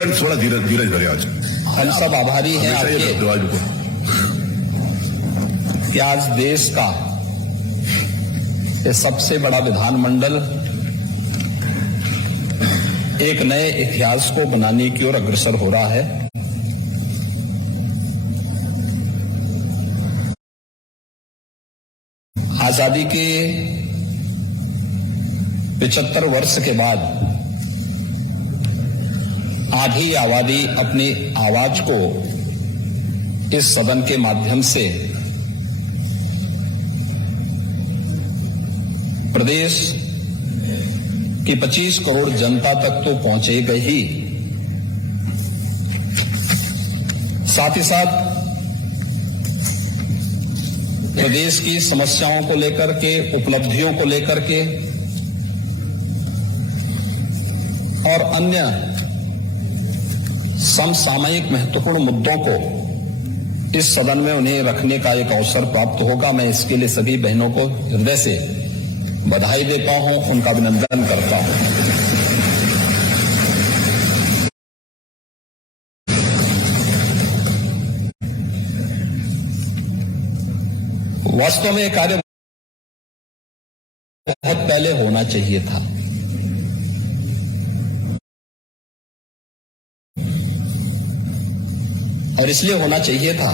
थोड़ा धीरज धरे आज। हम सब आभारी हैं आपके कि आज देश का ये सबसे बड़ा विधानमंडल एक नए इतिहास को बनाने की ओर अग्रसर हो रहा है। आजादी के 75 वर्ष के बाद आधी आबादी अपनी आवाज को इस सदन के माध्यम से प्रदेश की 25 करोड़ जनता तक तो पहुंचेगा ही, साथ ही साथ प्रदेश की समस्याओं को लेकर के, उपलब्धियों को लेकर के और अन्य समसामयिक महत्वपूर्ण मुद्दों को इस सदन में उन्हें रखने का एक अवसर प्राप्त होगा। मैं इसके लिए सभी बहनों को हृदय से बधाई देता हूं, उनका अभिनंदन करता हूं। वास्तव में यह कार्य बहुत पहले होना चाहिए था। और इसलिए होना चाहिए था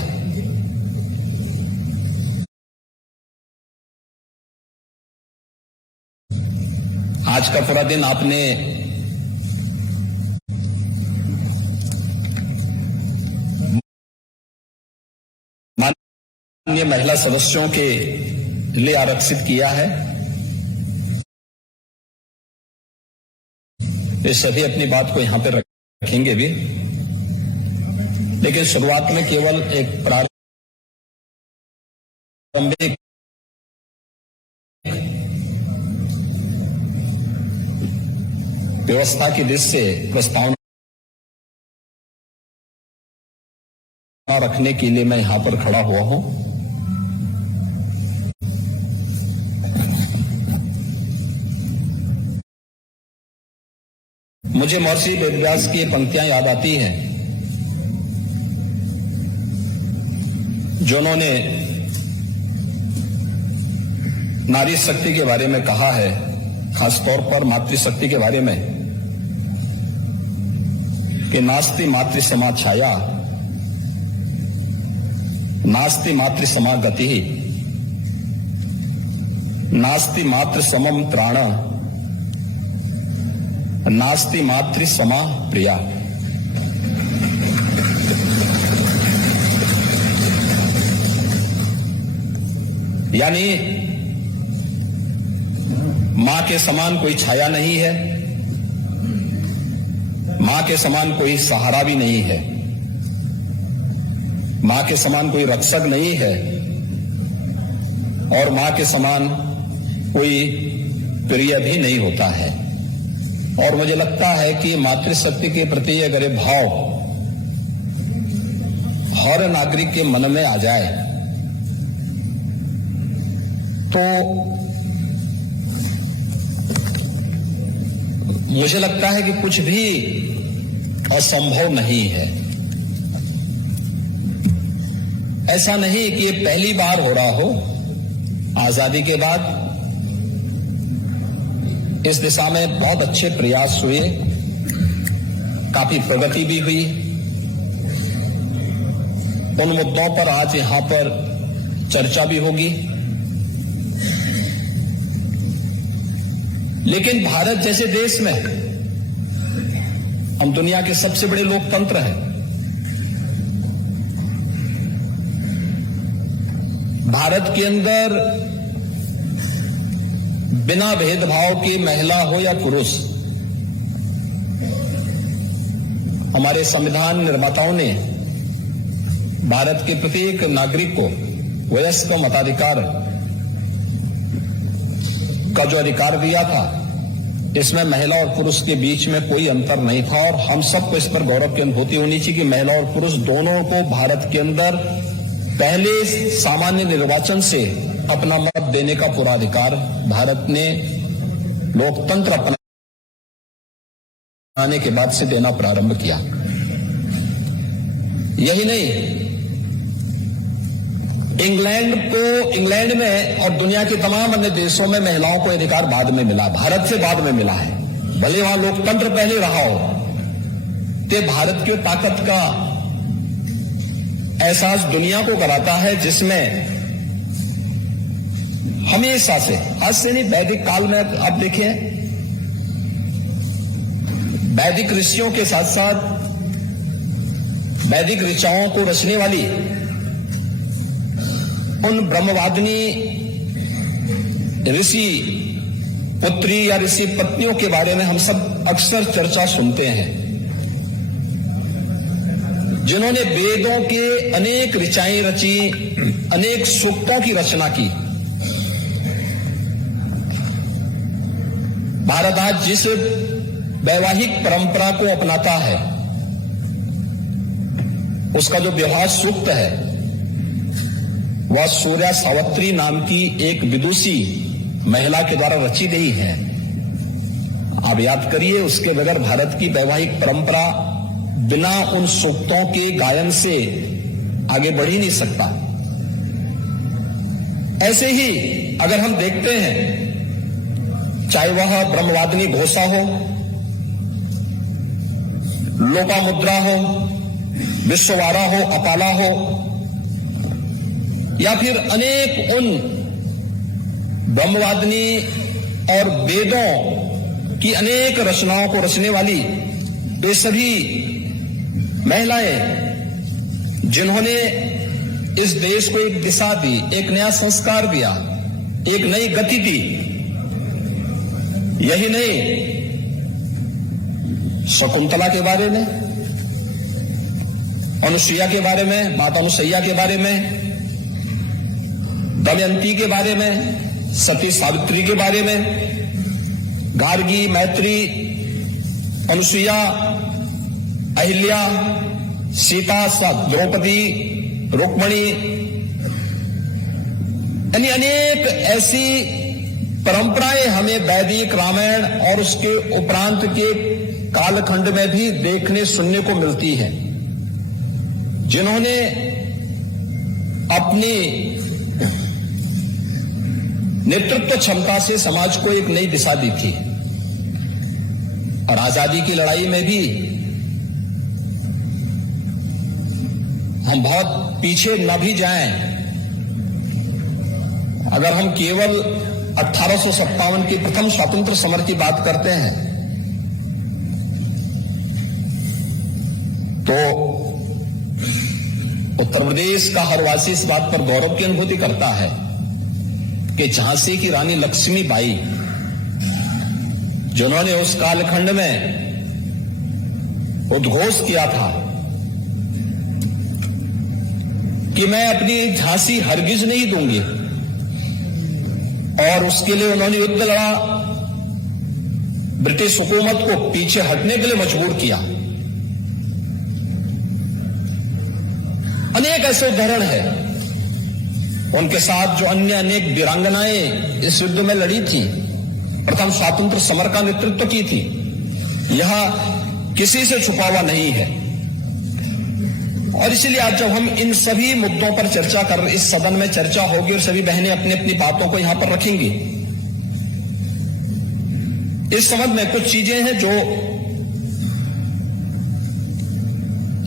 आज का पूरा दिन आपने माननीय महिला सदस्यों के लिए आरक्षित किया है। ये सभी अपनी बात को यहां पर रखेंगे भी, लेकिन शुरुआत में केवल एक प्रारंभिक व्यवस्था की दृष्टि से प्रस्तावना रखने के लिए मैं यहां पर खड़ा हुआ हूं। मुझे महर्षि वेदव्यास की पंक्तियां याद आती हैं जो उन्होंने नारी शक्ति के बारे में कहा है, खासतौर पर मातृशक्ति के बारे में, कि नास्ति मातृ समा छाया, नास्ति मातृ समा गति, नास्ति मातृ समम त्राण, नास्ति मातृ समा प्रिया। यानी मां के समान कोई छाया नहीं है, मां के समान कोई सहारा भी नहीं है, मां के समान कोई रक्षक नहीं है और मां के समान कोई प्रिय भी नहीं होता है। और मुझे लगता है कि मातृशक्ति के प्रति अगर ये भाव हर नागरिक के मन में आ जाए तो मुझे लगता है कि कुछ भी असंभव नहीं है। ऐसा नहीं कि ये पहली बार हो रहा हो। आजादी के बाद इस दिशा में बहुत अच्छे प्रयास हुए, काफी प्रगति भी हुई। उन मुद्दों पर आज यहां पर चर्चा भी होगी। लेकिन भारत जैसे देश में हम दुनिया के सबसे बड़े लोकतंत्र हैं। भारत के अंदर बिना भेदभाव की महिला हो या पुरुष, हमारे संविधान निर्माताओं ने भारत के प्रत्येक नागरिक को वयस्क मताधिकार का जो अधिकार दिया था, इसमें महिला और पुरुष के बीच में कोई अंतर नहीं था। और हम सबको इस पर गौरव की अनुभूति होनी चाहिए कि महिला और पुरुष दोनों को भारत के अंदर पहले सामान्य निर्वाचन से अपना मत देने का पूरा अधिकार भारत ने लोकतंत्र अपना आने के बाद से देना प्रारंभ किया। यही नहीं, इंग्लैंड में और दुनिया के तमाम अन्य देशों में महिलाओं को अधिकार बाद में मिला, भारत से बाद में मिला है। भले वहां लोकतंत्र पहले रहा हो, ते भारत की ताकत का एहसास दुनिया को कराता है, जिसमें हमेशा से, आज से नहीं, वैदिक काल में आप देखिए, वैदिक ऋषियों के साथ साथ वैदिक ऋचाओं को रचने वाली उन ब्रह्मवादिनी ऋषि पुत्री या ऋषि पत्नियों के बारे में हम सब अक्सर चर्चा सुनते हैं, जिन्होंने वेदों के अनेक ऋचाएं रची, अनेक सूक्तों की रचना की। भारत आज जिस वैवाहिक परंपरा को अपनाता है, उसका जो व्यवहार सूक्त है, वह सूर्या सावित्री नाम की एक विदुषी महिला के द्वारा रची गई है। आप याद करिए, उसके बगैर भारत की वैवाहिक परंपरा बिना उन सूक्तों के गायन से आगे बढ़ ही नहीं सकता। ऐसे ही अगर हम देखते हैं, चाहे वह ब्रह्मवादिनी घोषा हो, लोपामुद्रा हो, विश्ववारा हो, अपाला हो, या फिर अनेक उन ब्रह्मवादिनी और वेदों की अनेक रचनाओं को रचने वाली वे सभी महिलाएं, जिन्होंने इस देश को एक दिशा दी, एक नया संस्कार दिया, एक नई गति दी। यही नहीं, शकुंतला के बारे में, अनुसुईया के बारे में, माता अनुसुईया के बारे में, दमयंती के बारे में, सती सावित्री के बारे में, गार्गी, मैत्री, अनुसुईया, अहिल्या, सीता, द्रौपदी, रुक्मणी, यानी अनेक ऐसी परंपराएं हमें वैदिक रामायण और उसके उपरांत के कालखंड में भी देखने सुनने को मिलती है, जिन्होंने अपनी नेतृत्व क्षमता से समाज को एक नई दिशा दी थी। और आजादी की लड़ाई में भी हम बहुत पीछे न भी जाएं, अगर हम केवल 1857 की प्रथम स्वातंत्र समर की बात करते हैं, तो उत्तर प्रदेश का हर वासी इस बात पर गौरव की अनुभूति करता है कि झांसी की रानी लक्ष्मीबाई, जिन्होंने उस कालखंड में उद्घोष किया था कि मैं अपनी झांसी हरगिज नहीं दूंगी, और उसके लिए उन्होंने युद्ध लड़ा, ब्रिटिश हुकूमत को पीछे हटने के लिए मजबूर किया। अनेक ऐसे उदाहरण हैं। उनके साथ जो अन्य अनेक वीरांगनाएं इस युद्ध में लड़ी थी, प्रथम स्वातंत्र समर का नेतृत्व की थी, यह किसी से छुपा हुआ नहीं है। और इसलिए आज जब हम इन सभी मुद्दों पर चर्चा कर रहे, इस सदन में चर्चा होगी और सभी बहनें अपनी अपनी बातों को यहां पर रखेंगी, इस संबंध में कुछ चीजें हैं जो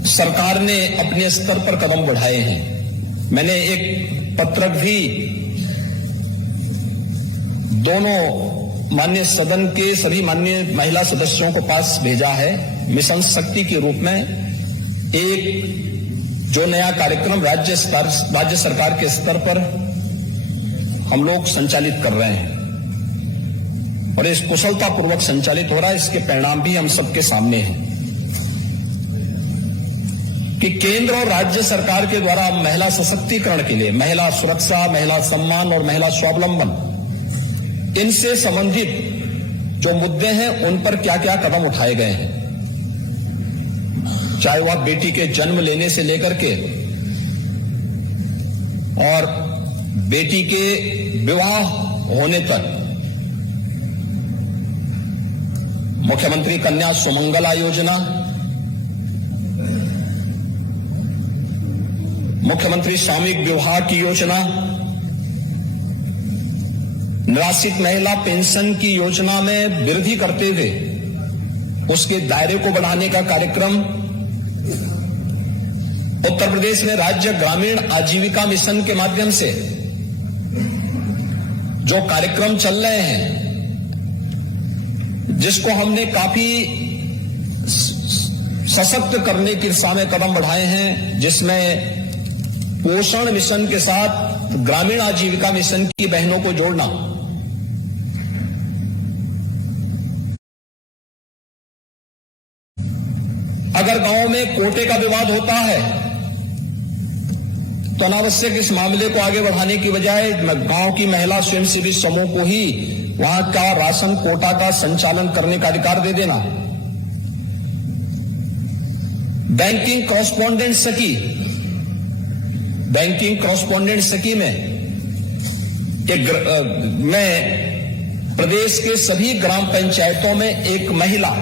सरकार ने अपने स्तर पर कदम बढ़ाए हैं। मैंने एक पत्रक भी दोनों माननीय सदन के सभी माननीय महिला सदस्यों को पास भेजा है, मिशन शक्ति के रूप में एक जो नया कार्यक्रम राज्य सरकार के स्तर पर हम लोग संचालित कर रहे हैं, और इस कुशलतापूर्वक संचालित हो रहा है। इसके परिणाम भी हम सबके सामने हैं कि केंद्र और राज्य सरकार के द्वारा महिला सशक्तिकरण के लिए, महिला सुरक्षा, महिला सम्मान और महिला स्वावलंबन, इनसे संबंधित जो मुद्दे हैं उन पर क्या क्या कदम उठाए गए हैं, चाहे वह बेटी के जन्म लेने से लेकर के और बेटी के विवाह होने तक, मुख्यमंत्री कन्या सुमंगला योजना, मुख्यमंत्री सामूहिक विवाह की योजना, निराश्रित महिला पेंशन की योजना में वृद्धि करते हुए उसके दायरे को बढ़ाने का कार्यक्रम, उत्तर प्रदेश में राज्य ग्रामीण आजीविका मिशन के माध्यम से जो कार्यक्रम चल रहे हैं, जिसको हमने काफी सशक्त करने की दिशा में कदम बढ़ाए हैं, जिसमें पोषण मिशन के साथ ग्रामीण आजीविका मिशन की बहनों को जोड़ना, अगर गांव में कोटे का विवाद होता है तो अनावश्यक इस मामले को आगे बढ़ाने की बजाय गांव की महिला स्वयंसेवी समूह को ही वहां का राशन कोटा का संचालन करने का अधिकार दे देना। बैंकिंग कॉरस्पॉन्डेंट सखी में प्रदेश के सभी ग्राम पंचायतों में एक महिला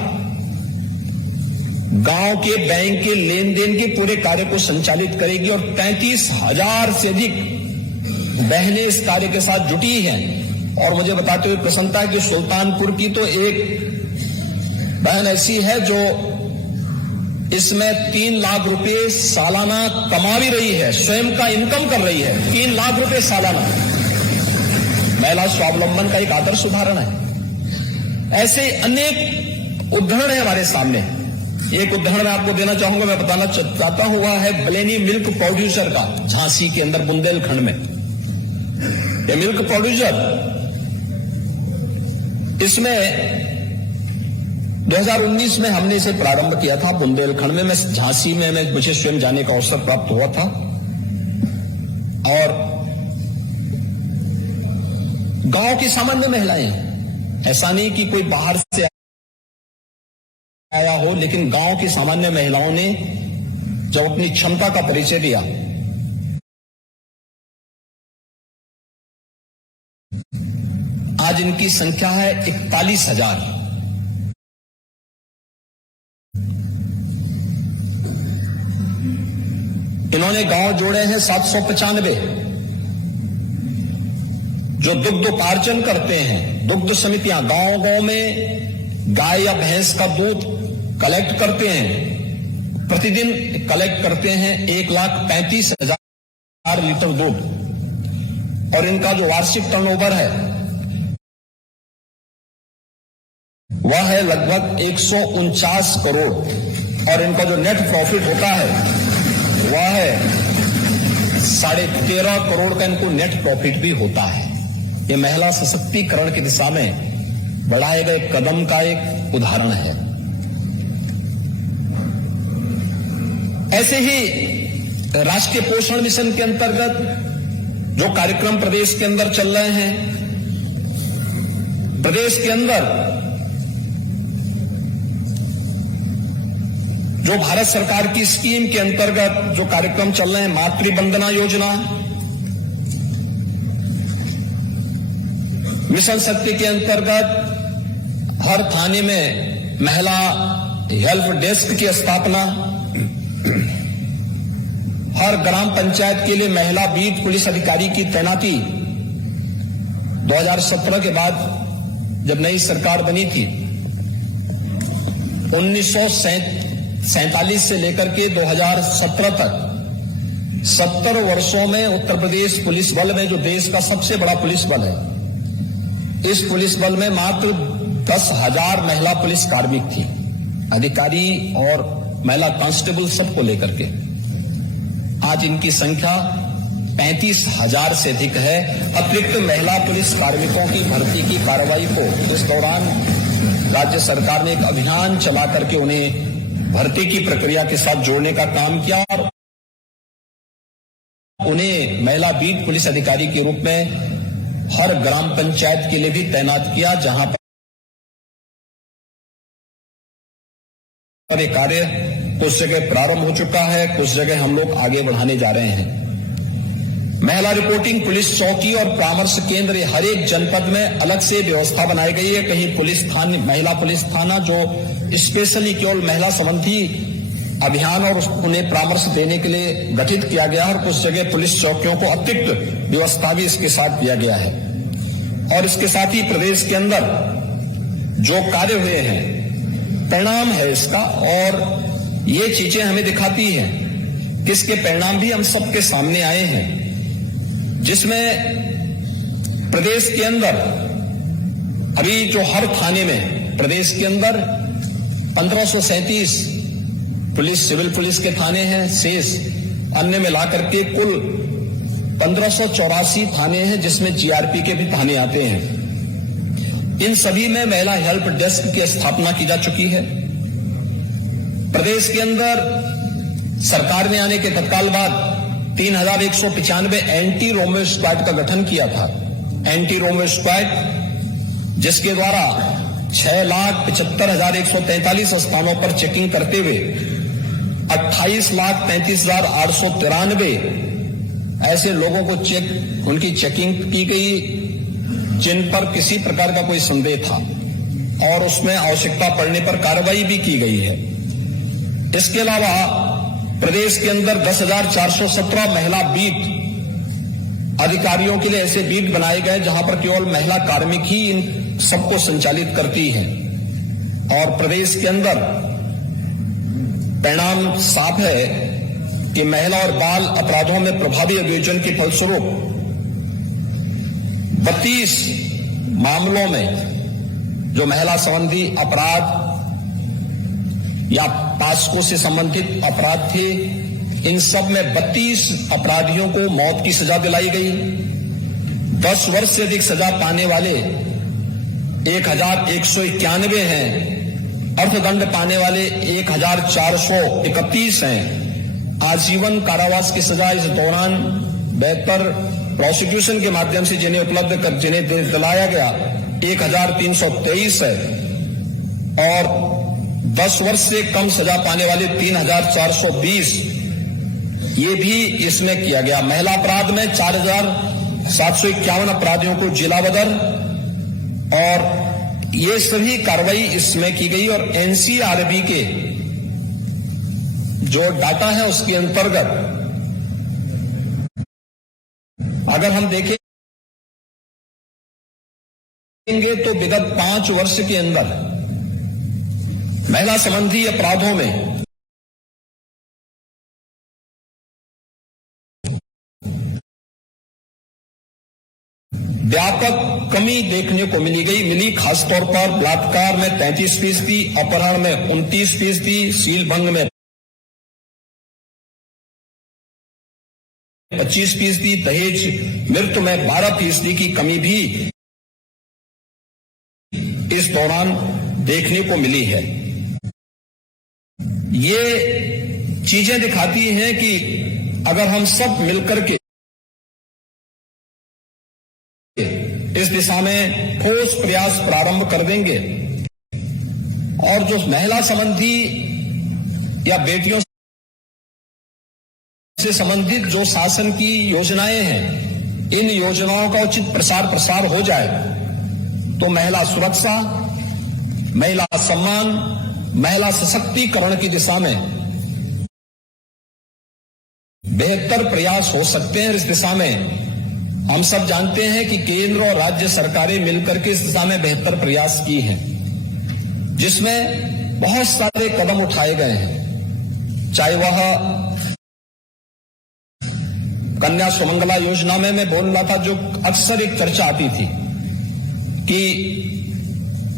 गांव के बैंक के लेन देन के पूरे कार्य को संचालित करेगी और 33,000 से अधिक बहनें इस कार्य के साथ जुटी हैं। और मुझे बताते हुए प्रसन्नता है कि सुल्तानपुर की तो एक बहन ऐसी है जो इसमें 3 लाख रुपए सालाना कमा भी रही है, स्वयं का इनकम कर रही है, 3 लाख रुपए सालाना। महिला स्वावलंबन का एक आदर्श उदाहरण है। ऐसे अनेक उदाहरण है हमारे सामने। एक उदाहरण मैं आपको देना चाहूंगा, मैं बताना चाहता हूं, वह है बलेनी मिल्क प्रोड्यूसर का, झांसी के अंदर बुंदेलखंड में। ये मिल्क प्रोड्यूसर, इसमें 2019 में हमने इसे प्रारंभ किया था बुंदेलखंड में। मैं झांसी में मुझे स्वयं जाने का अवसर प्राप्त हुआ था और गांव की सामान्य महिलाएं, ऐसा नहीं कि कोई बाहर से आया हो, लेकिन गांव की सामान्य महिलाओं ने जब अपनी क्षमता का परिचय दिया, आज इनकी संख्या है 41,000। इन्होंने गांव जोड़े हैं 795 जो दुग्ध उपार्जन करते हैं। दुग्ध समितियां गांव में गाय या भैंस का दूध कलेक्ट करते हैं, प्रतिदिन कलेक्ट करते हैं 1,35,000 लीटर दूध और इनका जो वार्षिक टर्नओवर है वह है लगभग 149 करोड़ और इनका जो नेट प्रॉफिट होता है वह है 13.5 करोड़ का इनको नेट प्रॉफिट भी होता है। ये महिला सशक्तिकरण की दिशा में बढ़ाए गए कदम का एक उदाहरण है। ऐसे ही राष्ट्रीय पोषण मिशन के अंतर्गत जो कार्यक्रम प्रदेश के अंदर चल रहे हैं, प्रदेश के अंदर जो भारत सरकार की स्कीम के अंतर्गत जो कार्यक्रम चल रहे हैं, मातृ वंदना योजना, मिशन शक्ति के अंतर्गत हर थाने में महिला हेल्प डेस्क की स्थापना, हर ग्राम पंचायत के लिए महिला बीट पुलिस अधिकारी की तैनाती। 2017 के बाद जब नई सरकार बनी थी, 1947 से लेकर के 2017 तक 70 वर्षों में उत्तर प्रदेश पुलिस बल में, जो देश का सबसे बड़ा पुलिस बल है, इस पुलिस बल में मात्र 10,000 महिला पुलिस कार्मिक थी, अधिकारी और महिला कांस्टेबल सबको लेकर के। आज इनकी संख्या 35,000 से अधिक है। अतिरिक्त महिला पुलिस कार्मिकों की भर्ती की कार्रवाई को इस दौरान राज्य सरकार ने एक अभियान चला करके उन्हें भर्ती की प्रक्रिया के साथ जोड़ने का काम किया और उन्हें महिला बीट पुलिस अधिकारी के रूप में हर ग्राम पंचायत के लिए भी तैनात किया, जहां पर ये कार्य कुछ जगह प्रारंभ हो चुका है, कुछ जगह हम लोग आगे बढ़ाने जा रहे हैं। महिला रिपोर्टिंग पुलिस चौकी और परामर्श केंद्र हर एक जनपद में अलग से व्यवस्था बनाई गई है। कहीं पुलिस थाना, महिला पुलिस थाना जो स्पेशली केवल महिला संबंधी अभियान और उन्हें परामर्श देने के लिए गठित किया गया है, और कुछ जगह पुलिस चौकियों को अतिरिक्त व्यवस्था भी इसके साथ दिया गया है। और इसके साथ ही प्रदेश के अंदर जो कार्य हुए हैं, परिणाम है इसका, और ये चीजें हमें दिखाती हैं कि इसके परिणाम भी हम सबके सामने आए हैं, जिसमें प्रदेश के अंदर अभी जो हर थाने में प्रदेश के अंदर 1537 पुलिस सिविल पुलिस के थाने हैं, शेष अन्य मिलाकर के कुल 1584 थाने हैं, जिसमें जीआरपी के भी थाने आते हैं। इन सभी में महिला हेल्प डेस्क की स्थापना की जा चुकी है। प्रदेश के अंदर सरकार ने आने के तत्काल बाद 3195 एंटी रोमियो स्क्वाड का गठन किया था। एंटी रोमियो स्क्वाड जिसके द्वारा 6,75,143 स्थानों पर चेकिंग करते हुए 28,35,893 ऐसे लोगों को उनकी चेकिंग की गई जिन पर किसी प्रकार का कोई संदेह था, और उसमें आवश्यकता पड़ने पर कार्रवाई भी की गई है। इसके अलावा प्रदेश के अंदर 10,417 महिला बीट अधिकारियों के लिए ऐसे बीट बनाए गए जहां पर केवल महिला कार्मिक ही इन सबको संचालित करती हैं। और प्रदेश के अंदर परिणाम साफ है कि महिला और बाल अपराधों में प्रभावी अभियोजन के फलस्वरूप 32 मामलों में जो महिला संबंधी अपराध या पास्को से संबंधित अपराध थे, इन सब में 32 अपराधियों को मौत की सजा दिलाई गई। 10 वर्ष से अधिक सजा पाने वाले 1,191 हैं, अर्थदंड पाने वाले 1,431 हैं। आजीवन कारावास की सजा इस दौरान बेहतर प्रोसिक्यूशन के माध्यम से जिन्हें दिलाया गया 1,323 है, और 10 वर्ष से कम सजा पाने वाले 3,420 ये भी इसमें किया गया। महिला अपराध में 4,751 अपराधियों को जिला बदर, और ये सभी कार्रवाई इसमें की गई। और एनसीआरबी के जो डाटा है उसके अंतर्गत अगर हम देखेंगे तो विगत 5 वर्ष के अंदर महिला संबंधी अपराधों में व्यापक कमी देखने को मिली। खासतौर पर बलात्कार में 33%, अपहरण में 29%, सीलभंग में 25%, दहेज मृत्यु में 12% की कमी भी इस दौरान देखने को मिली है। ये चीजें दिखाती हैं कि अगर हम सब मिलकर के इस दिशा में ठोस प्रयास प्रारंभ कर देंगे, और जो महिला संबंधी या बेटियों से संबंधित जो शासन की योजनाएं हैं, इन योजनाओं का उचित प्रसार हो जाए तो महिला सुरक्षा, महिला सम्मान, महिला सशक्तिकरण की दिशा में बेहतर प्रयास हो सकते हैं। इस दिशा में हम सब जानते हैं कि केंद्र और राज्य सरकारें मिलकर के इस दिशा में बेहतर प्रयास की हैं, जिसमें बहुत सारे कदम उठाए गए हैं। चाहे वह कन्या सुमंगला योजना में मैं बोल रहा था, जो अक्सर एक चर्चा आती थी कि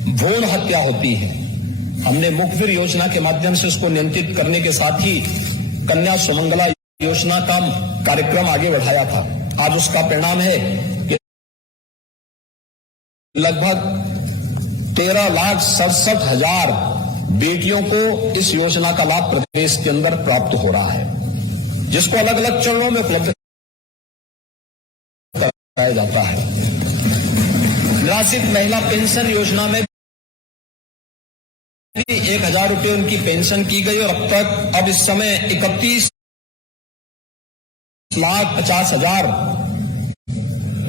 भ्रूण हत्या होती है। हमने मुखबिर योजना के माध्यम से उसको नियंत्रित करने के साथ ही कन्या सुमंगला योजना का कार्यक्रम आगे बढ़ाया था। आज उसका परिणाम है कि लगभग 13,67,000 बेटियों को इस योजना का लाभ प्रदेश के अंदर प्राप्त हो रहा है, जिसको अलग अलग चरणों में उपलब्ध कराया जाता है। निराश्रित महिला पेंशन योजना में 1,000 रुपये उनकी पेंशन की गई, और अब इस समय 31,50,000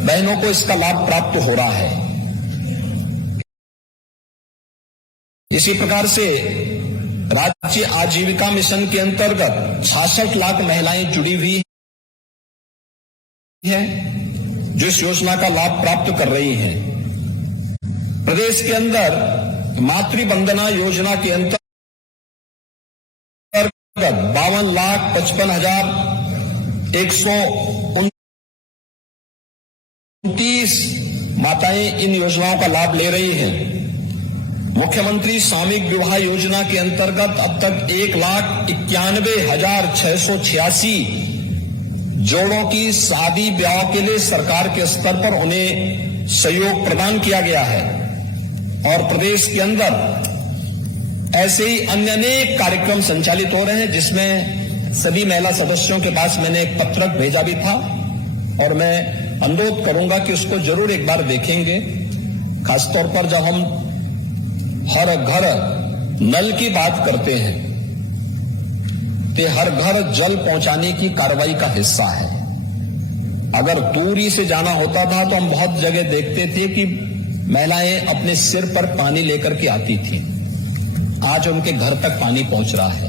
बहनों को इसका लाभ प्राप्त हो रहा है। इसी प्रकार से राज्य आजीविका मिशन के अंतर्गत 66 लाख महिलाएं जुड़ी हुई हैं जो इस योजना का लाभ प्राप्त कर रही हैं। प्रदेश के अंदर मातृ वंदना योजना के अंतर्गत 52,55,129 माताएं इन योजनाओं का लाभ ले रही हैं। मुख्यमंत्री सामूहिक विवाह योजना के अंतर्गत अब तक 1,91,686 जोड़ों की शादी ब्याह के लिए सरकार के स्तर पर उन्हें सहयोग प्रदान किया गया है और प्रदेश के अंदर ऐसे ही अन्य अनेक कार्यक्रम संचालित हो रहे हैं, जिसमें सभी महिला सदस्यों के पास मैंने एक पत्रक भेजा भी था और मैं अनुरोध करूंगा कि उसको जरूर एक बार देखेंगे। खासतौर पर जब हम हर घर नल की बात करते हैं तो हर घर जल पहुंचाने की कार्रवाई का हिस्सा है। अगर दूरी से जाना होता था तो हम बहुत जगह देखते थे कि महिलाएं अपने सिर पर पानी लेकर के आती थी। आज उनके घर तक पानी पहुंच रहा है।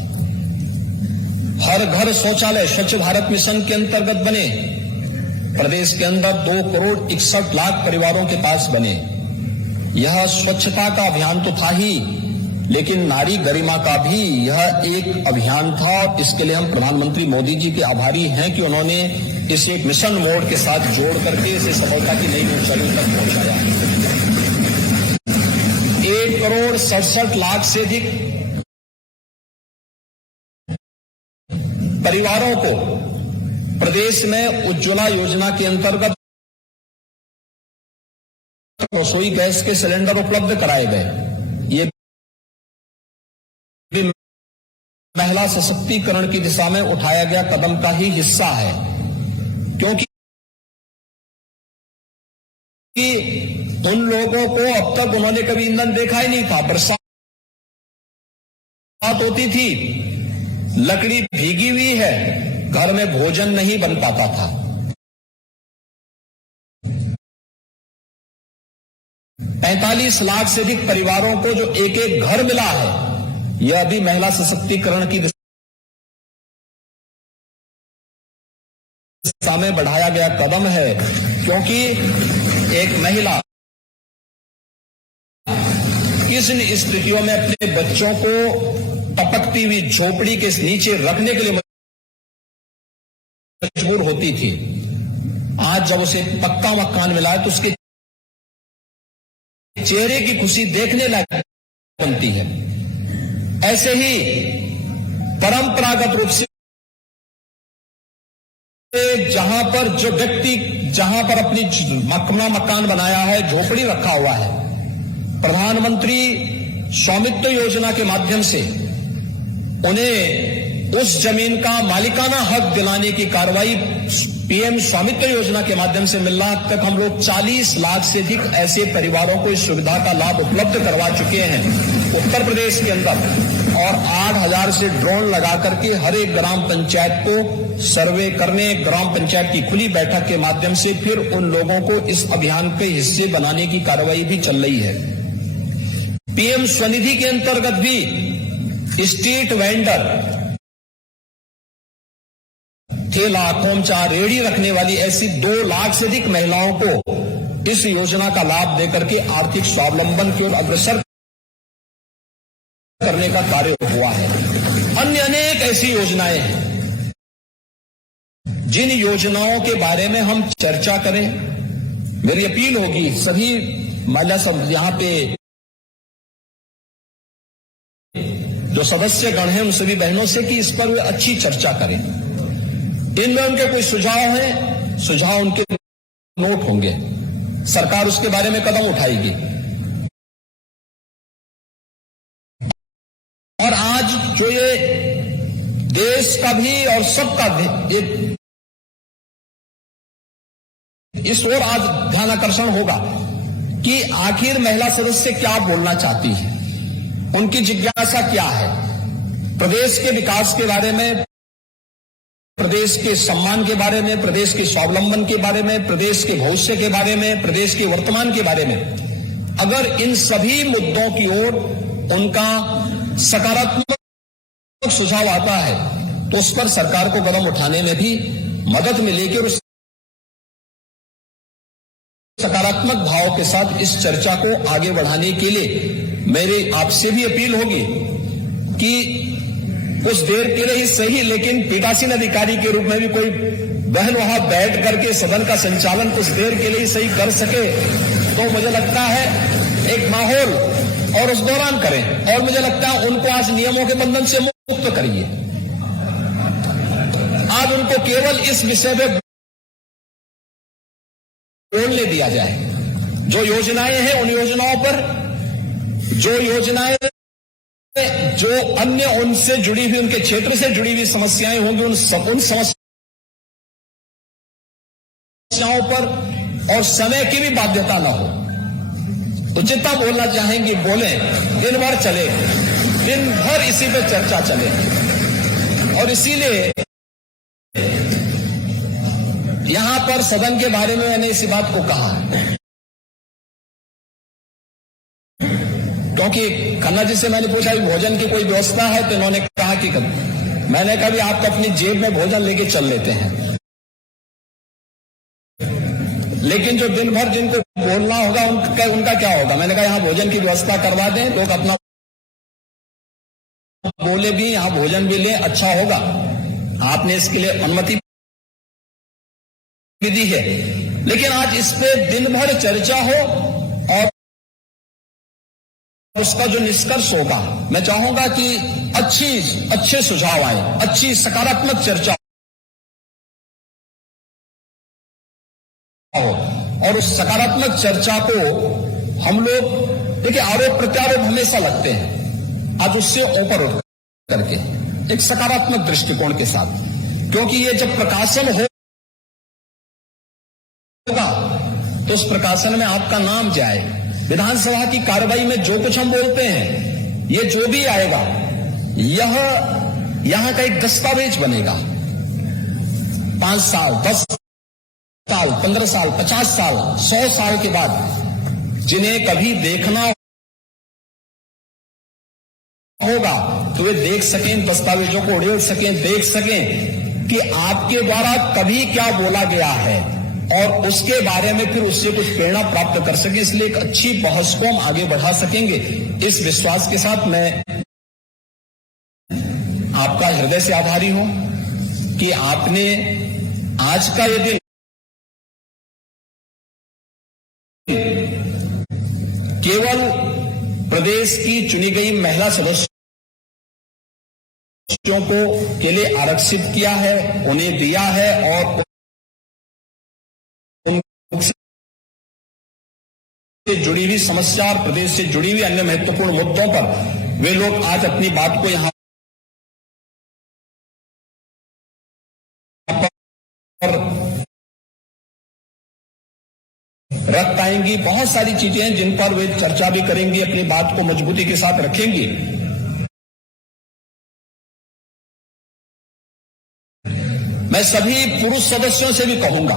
हर घर शौचालय स्वच्छ भारत मिशन के अंतर्गत बने। प्रदेश के अंदर 2,61,00,000 परिवारों के पास बने। यह स्वच्छता का अभियान तो था ही, लेकिन नारी गरिमा का भी यह एक अभियान था और इसके लिए हम प्रधानमंत्री मोदी जी के आभारी हैं कि उन्होंने इसे एक मिशन मोड के साथ जोड़ करके इसे सफलता की नई ऊंचाइयों तक पहुंचाया। 1,67,00,000 से अधिक परिवारों को प्रदेश में उज्ज्वला योजना के अंतर्गत रसोई गैस के सिलेंडर उपलब्ध कराए गए। ये भी महिला सशक्तिकरण की दिशा में उठाया गया कदम का ही हिस्सा है, क्योंकि उन लोगों को अब तक उन्होंने कभी ईंधन देखा ही नहीं था। बरसात होती थी, लकड़ी भीगी हुई है, घर में भोजन नहीं बन पाता था। 45 लाख से अधिक परिवारों को जो एक एक घर मिला है, यह भी महिला सशक्तिकरण की दिशा में बढ़ाया गया कदम है, क्योंकि एक महिला किस स्थितियों में अपने बच्चों को टपकती हुई झोपड़ी के नीचे रखने के लिए मजबूर होती थी, आज जब उसे पक्का मकान मिला है तो उसके चेहरे की खुशी देखने लायक बनती है। ऐसे ही परंपरागत रूप से जहां पर जो व्यक्ति जहां पर अपनी अपना मकान बनाया है, झोपड़ी रखा हुआ है, प्रधानमंत्री स्वामित्व योजना के माध्यम से उन्हें उस जमीन का मालिकाना हक दिलाने की कार्रवाई पीएम स्वामित्व योजना के माध्यम से मिल रहा। अब तक हम लोग 40 लाख से अधिक ऐसे परिवारों को इस सुविधा का लाभ उपलब्ध करवा चुके हैं उत्तर प्रदेश के अंदर, और 8,000 से ड्रोन लगा करके हर एक ग्राम पंचायत को सर्वे करने, ग्राम पंचायत की खुली बैठक के माध्यम से फिर उन लोगों को इस अभियान के हिस्से बनाने की कार्रवाई भी चल रही है। पीएम स्वनिधि के अंतर्गत भी स्ट्रीट वेंडर, ठेला, खोमचा, रेहड़ी रखने वाली ऐसी 2 लाख से अधिक महिलाओं को इस योजना का लाभ देकर के आर्थिक स्वावलंबन की ओर अग्रसर करने का कार्य हुआ है। अन्य अनेक ऐसी योजनाएं हैं जिन योजनाओं के बारे में हम चर्चा करें। मेरी अपील होगी सभी महिला सब यहां पे जो सदस्य गण हैं उन सभी बहनों से कि इस पर वे अच्छी चर्चा करें। इनमें उनके कोई सुझाव हैं, सुझाव उनके नोट होंगे, सरकार उसके बारे में कदम उठाएगी। और आज जो ये देश का भी और सबका एक इस ओर आज ध्यान आकर्षण होगा कि आखिर महिला सदस्य क्या बोलना चाहती है, उनकी जिज्ञासा क्या है, प्रदेश के विकास के बारे में, प्रदेश के सम्मान के बारे में, प्रदेश के स्वावलंबन के बारे में, प्रदेश के भविष्य के बारे में, प्रदेश के वर्तमान के बारे में, अगर इन सभी मुद्दों की ओर उनका सकारात्मक सुझाव आता है तो उस पर सरकार को कदम उठाने में भी मदद मिलेगी और उस सकारात्मक भाव के साथ इस चर्चा को आगे बढ़ाने के लिए मेरी आपसे भी अपील होगी कि कुछ देर के लिए ही सही, लेकिन पीठासीन अधिकारी के रूप में भी कोई बहन वहां बैठ करके सदन का संचालन कुछ देर के लिए ही सही कर सके तो मुझे लगता है एक माहौल और उस दौरान करें। और मुझे लगता है उनको आज नियमों के बंधन से मुक्त करिए। आज उनको केवल इस विषय पे बोलने दिया जाए। जो योजनाएं हैं उन योजनाओं पर, जो योजनाएं जो अन्य उनसे जुड़ी हुई, उनके क्षेत्र से जुड़ी हुई समस्याएं होंगी उन समस्याओं पर और समय की भी बाध्यता न हो। तो जितना बोलना चाहेंगे बोलें, दिन भर चले, दिन भर इसी पे चर्चा चले। और इसीलिए यहां पर सदन के बारे में मैंने इसी बात को कहा है, क्योंकि खन्ना जी से मैंने पूछा कि भोजन की कोई व्यवस्था है, तो इन्होंने कहा कि मैंने कहा भी आप तो अपनी जेब में भोजन लेके चल लेते हैं, लेकिन जो दिन भर जिनको बोलना होगा उनका क्या होगा। मैंने कहा यहां भोजन की व्यवस्था करवा दें, लोग अपना बोले भी, यहां भोजन भी लें, अच्छा होगा। आपने इसके लिए अनुमति भी दी है, लेकिन आज इस पे दिन भर चर्चा हो और उसका जो निष्कर्ष होगा, मैं चाहूंगा कि अच्छे सुझाव आए, अच्छी सकारात्मक चर्चा हो। और उस सकारात्मक चर्चा को हम लोग, देखिए आरोप प्रत्यारोप हमेशा लगते हैं, आज उससे ऊपर उठ करके एक सकारात्मक दृष्टिकोण के साथ, क्योंकि ये जब प्रकाशन होगा तो उस प्रकाशन में आपका नाम जाए। विधानसभा की कार्रवाई में जो कुछ हम बोलते हैं, ये जो भी आएगा, यह यहां का एक दस्तावेज बनेगा। 5 साल, 10 साल, 15 साल, 50 साल, 100 साल के बाद जिन्हें कभी देखना होगा तो वे देख सकें, इन दस्तावेजों को उड़ेल सकें, देख सकें कि आपके द्वारा कभी क्या बोला गया है और उसके बारे में फिर उससे कुछ प्रेरणा प्राप्त कर सके। इसलिए एक अच्छी बहस को हम आगे बढ़ा सकेंगे। इस विश्वास के साथ मैं आपका हृदय से आभारी हूं कि आपने आज का ये दिन केवल प्रदेश की चुनी गई महिला सदस्यों को के लिए आरक्षित किया है, उन्हें दिया है और से जुड़ी हुई समस्या और प्रदेश से जुड़ी हुई अन्य महत्वपूर्ण मुद्दों पर वे लोग आज अपनी बात को यहां पर रख पाएंगी। बहुत सारी चीजें हैं जिन पर वे चर्चा भी करेंगी, अपनी बात को मजबूती के साथ रखेंगी। मैं सभी पुरुष सदस्यों से भी कहूंगा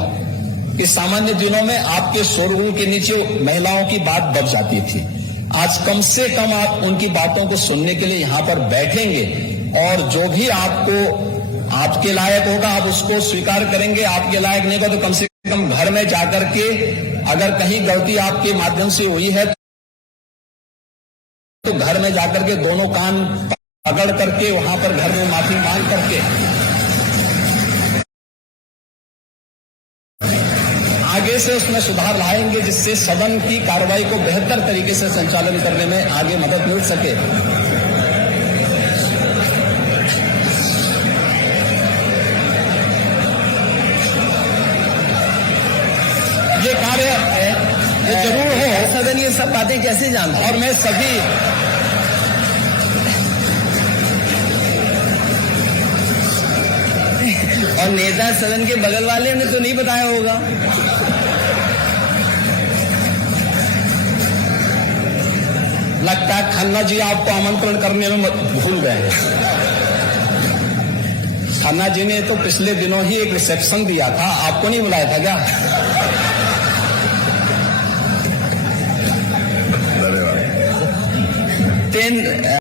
कि सामान्य दिनों में आपके शोरगुल के नीचे महिलाओं की बात दब जाती थी। आज कम से कम आप उनकी बातों को सुनने के लिए यहां पर बैठेंगे और जो भी आपको आपके लायक होगा आप उसको स्वीकार करेंगे, आपके लायक नहीं होगा तो कम से कम घर में जाकर के अगर कहीं गलती आपके माध्यम से हुई है तो घर में जाकर के दोनों कान पकड़ करके वहां पर घर में माफी मांग करके आगे से उसमें सुधार लाएंगे, जिससे सदन की कार्रवाई को बेहतर तरीके से संचालन करने में आगे मदद मिल सके। ये कार्य है, ये जरूर हो। सदन ये सब बातें कैसे जानता, और मैं सभी और नेता सदन के बगल वाले ने तो नहीं बताया होगा। लगता है खन्ना जी आपको आमंत्रण करने में भूल गए हैं। खन्ना जी ने तो पिछले दिनों ही एक रिसेप्शन दिया था, आपको नहीं बुलाया था क्या? धन्यवाद।